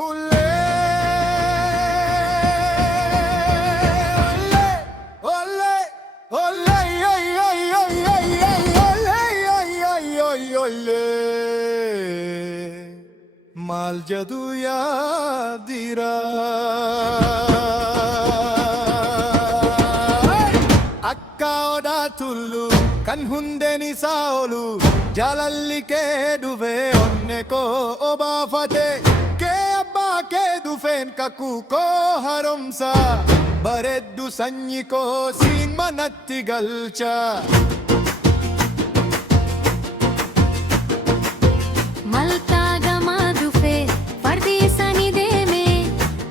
Olé, olé, olé, ay, ay, ay, ay, ay, olé, ay, ay, ay, olé. Mal jadu yadira. Akka oda tullu, kan hunde ni saolu, jalalli ke duve onne ko oba fate. Ke dufen kaku ko haromsa bareddu sanyi ko sing manatti galcha maltaga madufe fardi sani de me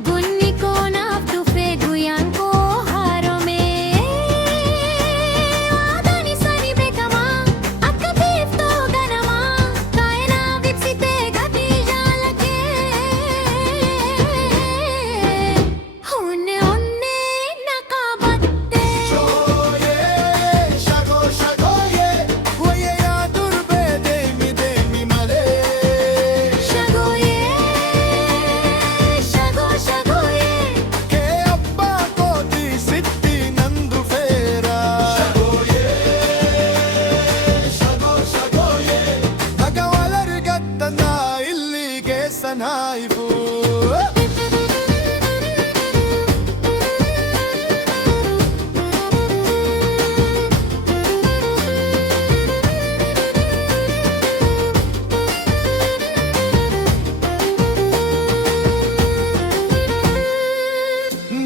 gunni ko naf dufe guyan ko harome adani sani bekama akka bifto ganama kaina vipsite gati jalake hunne onne nakabatte shoye shago shago ye oye ya durbe demi male shagoye shagoye ke abba ko di sitti nandu fera shagoye shago ye agawalर gattana illige sanaifu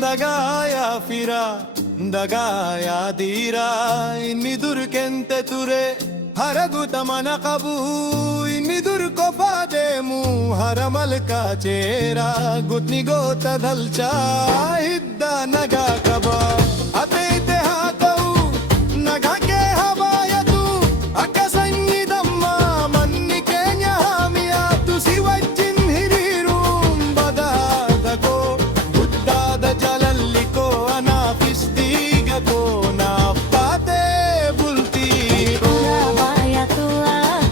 దగాయా ఫిరా దగాయా దీరా ఇన్ని దుర్కెంతే తురే హరగుత మన కబూ ఇన్ని దుర్కొఫాదేము హరమల్ కా చేరా గుత్ని గోత దల్చా ఇద్ద నగా కబా అతైతే హాతవు నగా కే హవాయతు అక్క సన్నిదమ్మ మన్ని కేన్య హామియా తుసి వజ్జిన్ ಹಿರಿರೂಂ ಬದಾದಕೋ ಬುದ್ಧಾದ ಜಲಲ್ಲಿಕೋ ಅನಾಫಿಸ್ತೀಗಕೋ ನಾಫಾತೆ ಬುಲ್ತಿ baya to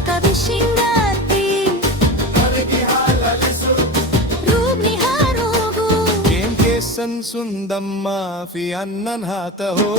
kabishingati rubni harogu ಕೇಂ ಕೇಸನ್ ಸುಂದಮ್ಮ ಫಿ ಅನ್ನನ್ ಹಾತ ಹೋ